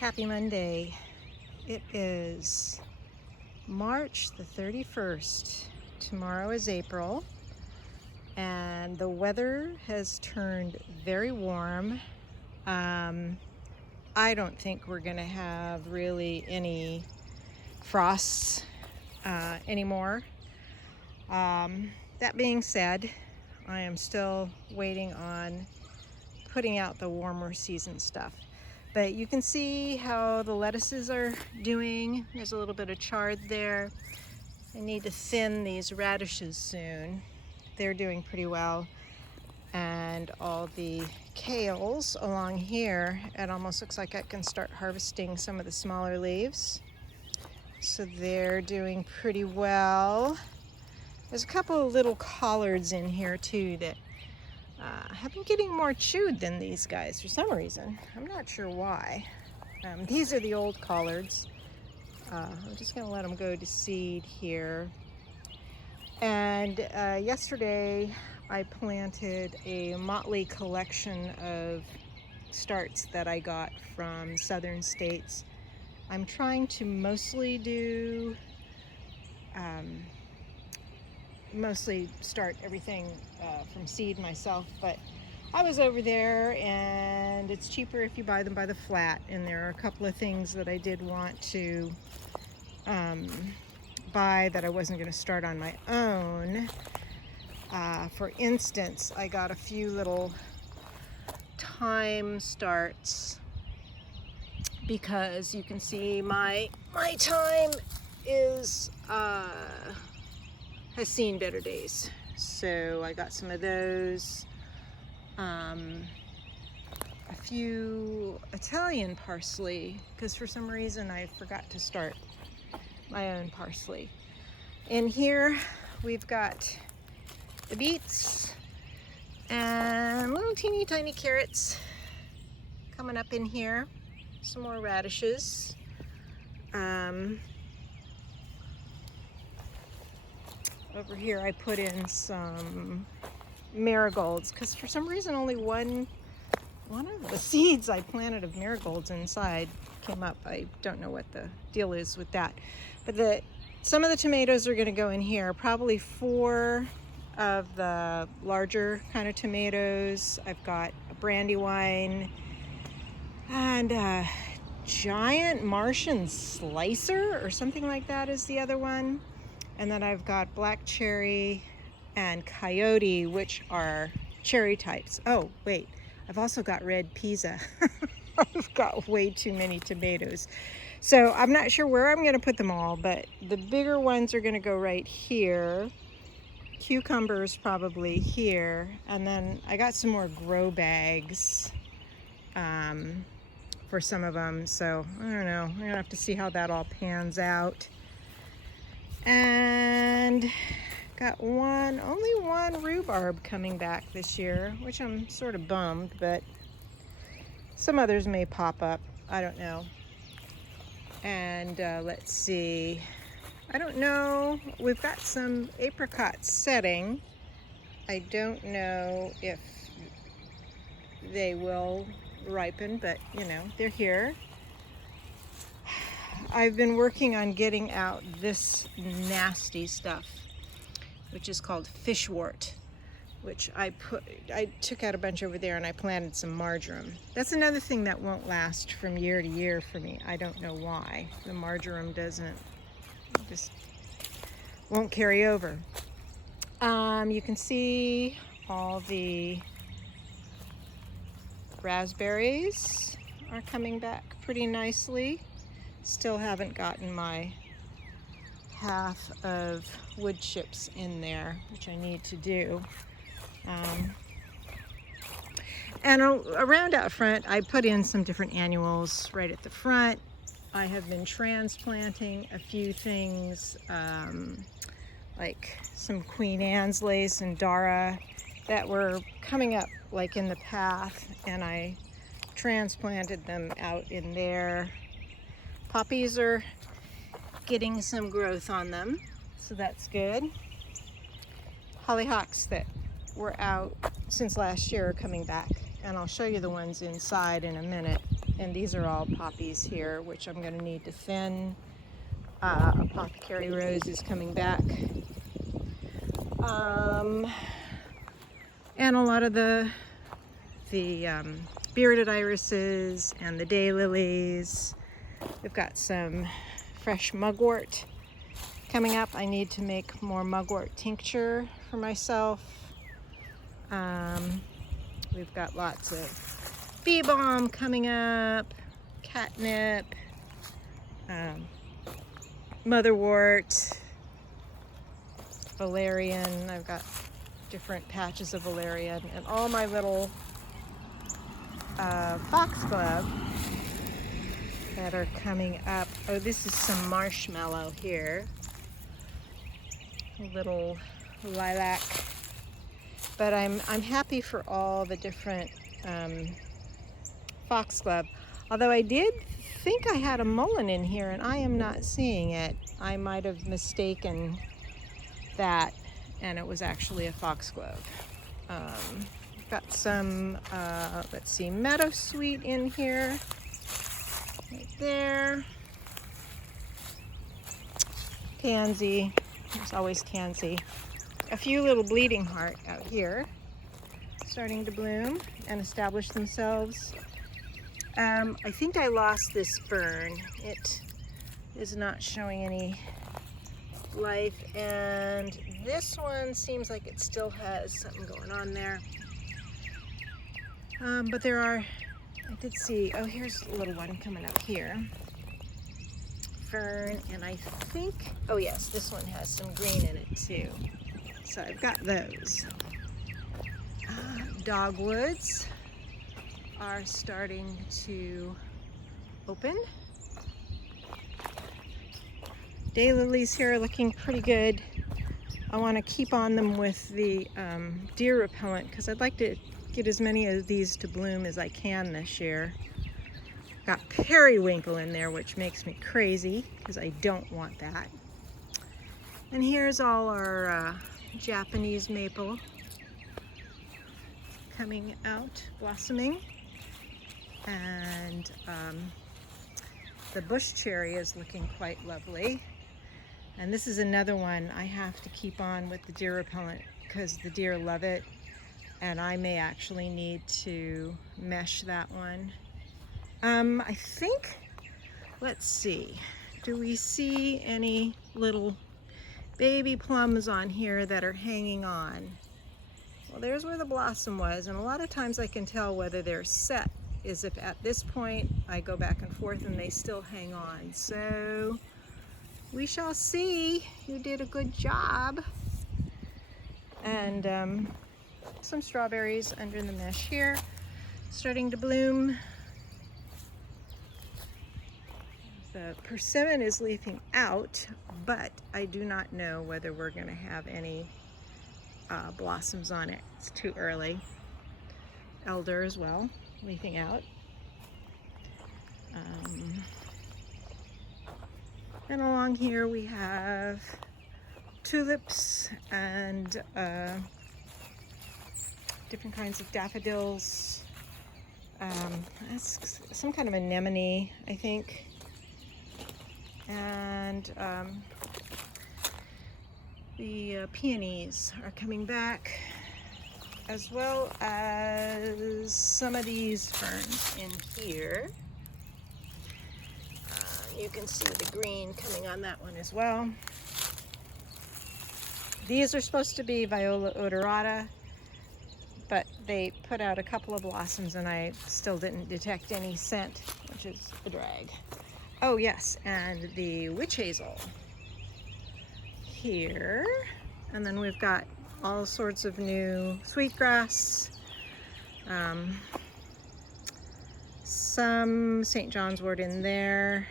Happy Monday. It is March the 31st. Tomorrow is April, and the weather has turned very warm. I don't think we're going to have really any frosts anymore. That being said, I am still waiting on putting out the warmer season stuff. But you can see how the lettuces are doing. There's a little bit of chard there. I need to thin these radishes soon. They're doing pretty well. And all the kales along here, it almost looks like I can start harvesting some of the smaller leaves. So they're doing pretty well. There's a couple of little collards in here too that have been getting more chewed than these guys for some reason. I'm not sure why. These are the old collards. I'm just going to let them go to seed here. And yesterday I planted a motley collection of starts that I got from southern states. I'm trying to mostly do start everything from seed myself, but I was over there and it's cheaper if you buy them by the flat, and there are a couple of things that I did want to buy that I wasn't going to start on my own. For instance, I got a few little thyme starts because you can see my thyme is has seen better days. So I got some of those. A few Italian parsley, because for some reason I forgot to start my own parsley. In here we've got the beets and little teeny tiny carrots coming up in here. Some more radishes. Over here I put in some marigolds because for some reason only one of the seeds I planted of marigolds inside came up. I don't know what the deal is with that. But some of the tomatoes are going to go in here. Probably 4 of the larger kind of tomatoes. I've got a Brandywine and a giant Martian slicer or something like that is the other one. And then I've got black cherry and coyote, which are cherry types. Oh, wait, I've also got red Pisa. I've got way too many tomatoes. So I'm not sure where I'm gonna put them all, but the bigger ones are gonna go right here. Cucumbers probably here. And then I got some more grow bags for some of them. So I don't know, I'm gonna have to see how that all pans out. And got only one rhubarb coming back this year, which I'm sort of bummed, but some others may pop up. I don't know. And let's see. I don't know. We've got some apricots setting. I don't know if they will ripen, but you know, they're here. I've been working on getting out this nasty stuff, which is called fishwort, which I took out a bunch over there and I planted some marjoram. That's another thing that won't last from year to year for me. I don't know why. The marjoram just won't carry over. You can see all the raspberries are coming back pretty nicely. Still haven't gotten my half of wood chips in there, which I need to do. And around out front, I put in some different annuals right at the front. I have been transplanting a few things, like some Queen Anne's lace and Dara that were coming up like in the path, and I transplanted them out in there. Poppies are getting some growth on them, so that's good. Hollyhocks that were out since last year are coming back, and I'll show you the ones inside in a minute. And these are all poppies here, which I'm going to need to thin. Apothecary Rose is coming back. And a lot of the bearded irises and the daylilies. We've got some fresh mugwort coming up. I need to make more mugwort tincture for myself. We've got lots of bee balm coming up, catnip, motherwort, valerian. I've got different patches of valerian, and all my little foxglove that are coming up. Oh, this is some marshmallow here. A little lilac. But I'm happy for all the different foxglove. Although I did think I had a mullein in here and I am not seeing it. I might have mistaken that and it was actually a foxglove. Got some, let's see, meadowsweet in here. Right there. Tansy. There's always tansy. A few little bleeding heart out here starting to bloom and establish themselves. I think I lost this fern. It is not showing any life, and this one seems like it still has something going on there. But there are, I did see, oh, here's a little one coming up here. Fern, and I think, oh yes, this one has some green in it too. So I've got those. Dogwoods are starting to open. Daylilies here are looking pretty good. I want to keep on them with the deer repellent because I'd like to get as many of these to bloom as I can this year. Got periwinkle in there, which makes me crazy because I don't want that. And here's all our Japanese maple coming out, blossoming. And the bush cherry is looking quite lovely. And this is another one I have to keep on with the deer repellent because the deer love it. And I may actually need to mesh that one. I think, let's see, do we see any little baby plums on here that are hanging on? Well, there's where the blossom was, and a lot of times I can tell whether they're set is if at this point I go back and forth and they still hang on. So we shall see. You did a good job. And some strawberries under the mesh here, starting to bloom. The persimmon is leafing out, but I do not know whether we're going to have any blossoms on it. It's too early. Elder as well, leafing out. And along here we have tulips and different kinds of daffodils. That's some kind of anemone, I think. And the peonies are coming back, as well as some of these ferns in here. You can see the green coming on that one as well. These are supposed to be Viola odorata, but they put out a couple of blossoms and I still didn't detect any scent, which is a drag. Oh yes, and the witch hazel here. And then we've got all sorts of new sweetgrass, some St. John's wort in there.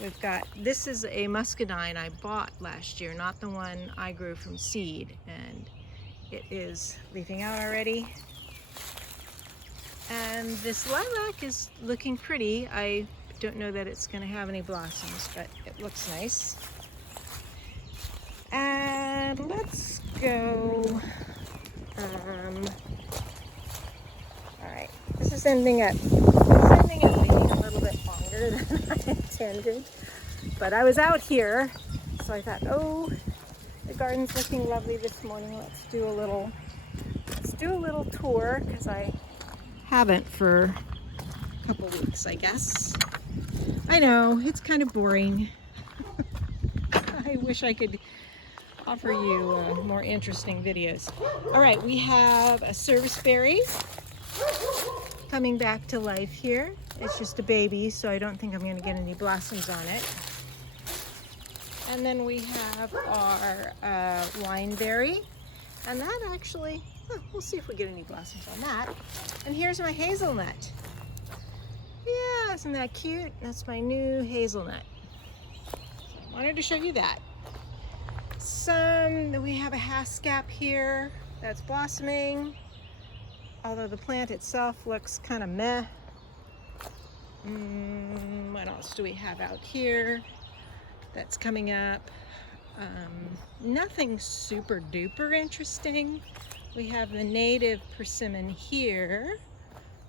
We've got, this is a muscadine I bought last year, not the one I grew from seed, and it is leafing out already. And this lilac is looking pretty. I don't know that it's going to have any blossoms, but it looks nice. And let's go, all right, this is ending up later than I intended. But I was out here, so I thought, oh, the garden's looking lovely this morning. Let's do a little tour, because I haven't for a couple weeks, I guess. I know, it's kind of boring. I wish I could offer you more interesting videos. All right, we have a serviceberry coming back to life here. It's just a baby, so I don't think I'm going to get any blossoms on it. And then we have our wineberry, and that actually, we'll see if we get any blossoms on that. And here's my hazelnut. Yeah, isn't that cute? That's my new hazelnut. Wanted to show you that. We have a haskap here that's blossoming, although the plant itself looks kind of meh. What else do we have out here that's coming up? Nothing super duper interesting. We have the native persimmon here,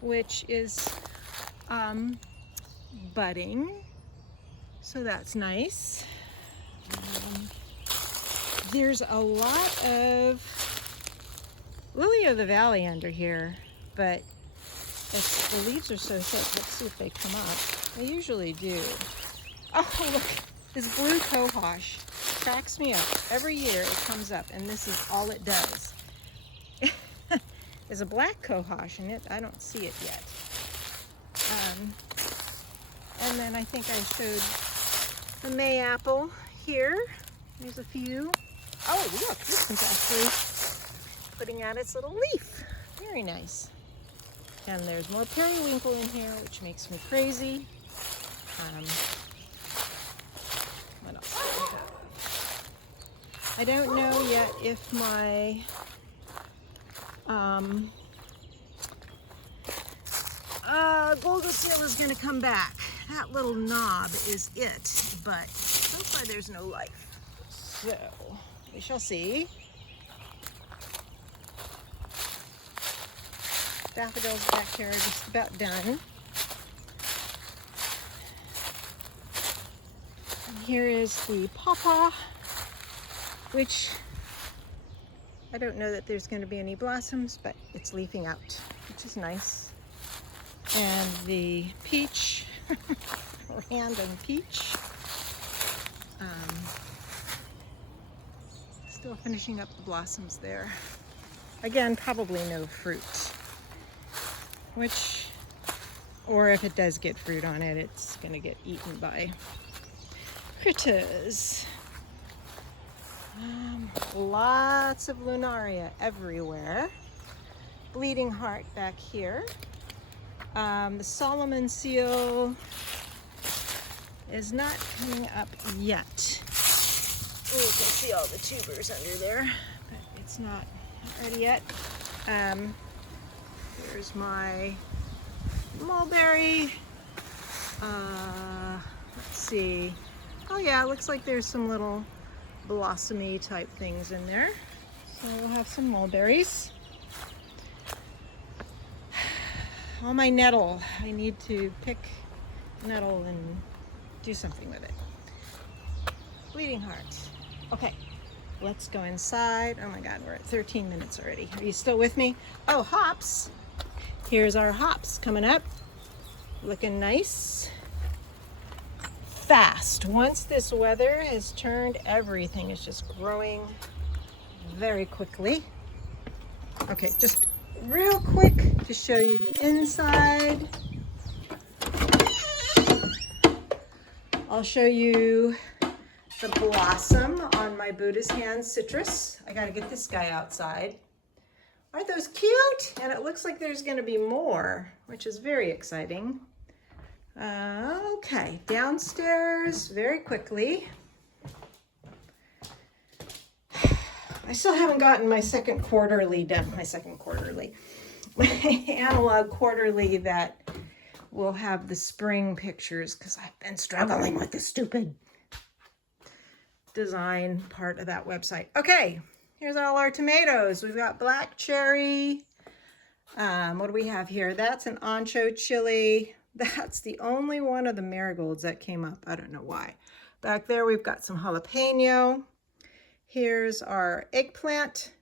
which is budding, so that's nice. There's a lot of lily of the valley under here, but the leaves are so thick. Let's see if they come up. They usually do. Oh, look, this blue cohosh cracks me up. Every year it comes up, and this is all it does. There's a black cohosh in it. I don't see it yet. And then I think I showed the mayapple here. There's a few. Oh, look, this one's actually putting out its little leaf. Very nice. And there's more periwinkle in here, which makes me crazy. What else do we have? I don't know yet if my golden seal is going to come back. That little knob is it, but so far there's no life. So we shall see. Daffodils back here are just about done. And here is the pawpaw, which I don't know that there's going to be any blossoms, but it's leafing out, which is nice. And the peach, random peach. Still finishing up the blossoms there. Again, probably no fruit. Or if it does get fruit on it, it's going to get eaten by critters. Lots of lunaria everywhere. Bleeding heart back here. The Solomon seal is not coming up yet. Oh, you can see all the tubers under there, but it's not ready yet. Here's my mulberry. Let's see. Oh yeah, it looks like there's some little blossomy type things in there. So we'll have some mulberries. All my nettle. I need to pick nettle and do something with it. Bleeding heart. Okay, let's go inside. Oh my God, we're at 13 minutes already. Are you still with me? Oh, hops. Here's our hops coming up. Looking nice. Fast. Once this weather has turned, everything is just growing very quickly. Okay, just real quick to show you the inside. I'll show you the blossom on my Buddha's hand citrus. I gotta get this guy outside. Aren't those cute? And it looks like there's gonna be more, which is very exciting. Okay, downstairs very quickly. I still haven't gotten my second quarterly done, my analog quarterly that will have the spring pictures, because I've been struggling with the stupid design part of that website. Okay, here's all our tomatoes. We've got black cherry. What do we have here? That's an ancho chili. That's the only one of the marigolds that came up. I don't know why. Back there we've got some jalapeno. Here's our eggplant.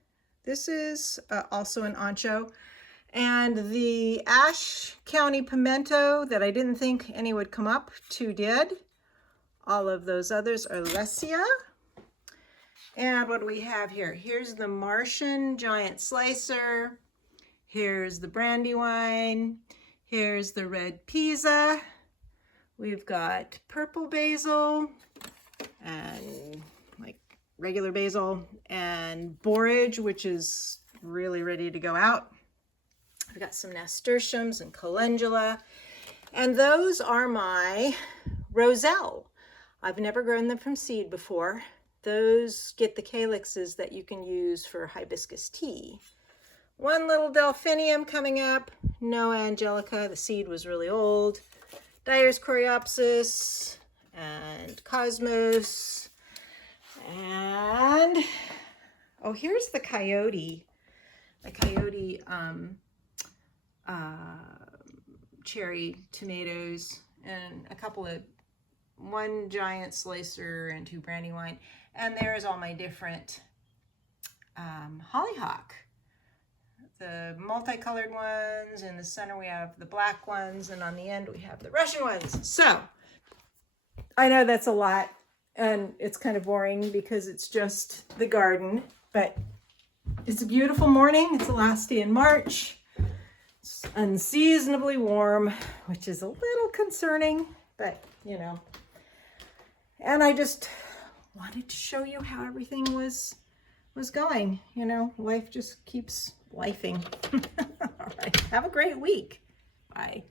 This is also an ancho. And the Ashe County pimento that I didn't think any would come up, 2 did. All of those others are Lesia. And what do we have here? Here's the Martian giant slicer. Here's the Brandywine. Here's the red Pisa. We've got purple basil and like regular basil and borage, which is really ready to go out. I've got some nasturtiums and calendula. And those are my roselle. I've never grown them from seed before. Those get the calyxes that you can use for hibiscus tea. One little delphinium coming up. No angelica, the seed was really old. Dyer's coreopsis and cosmos. And, oh, here's the coyote. The coyote cherry tomatoes and a couple of, 1 giant slicer and 2 Brandywine. And there's all my different hollyhock. The multicolored ones. In the center we have the black ones, and on the end we have the Russian ones. So I know that's a lot and it's kind of boring because it's just the garden, but it's a beautiful morning. It's the last day in March. It's unseasonably warm, which is a little concerning, but you know. And I just wanted to show you how everything was going. You know, life just keeps lifing. All right, have a great week. Bye.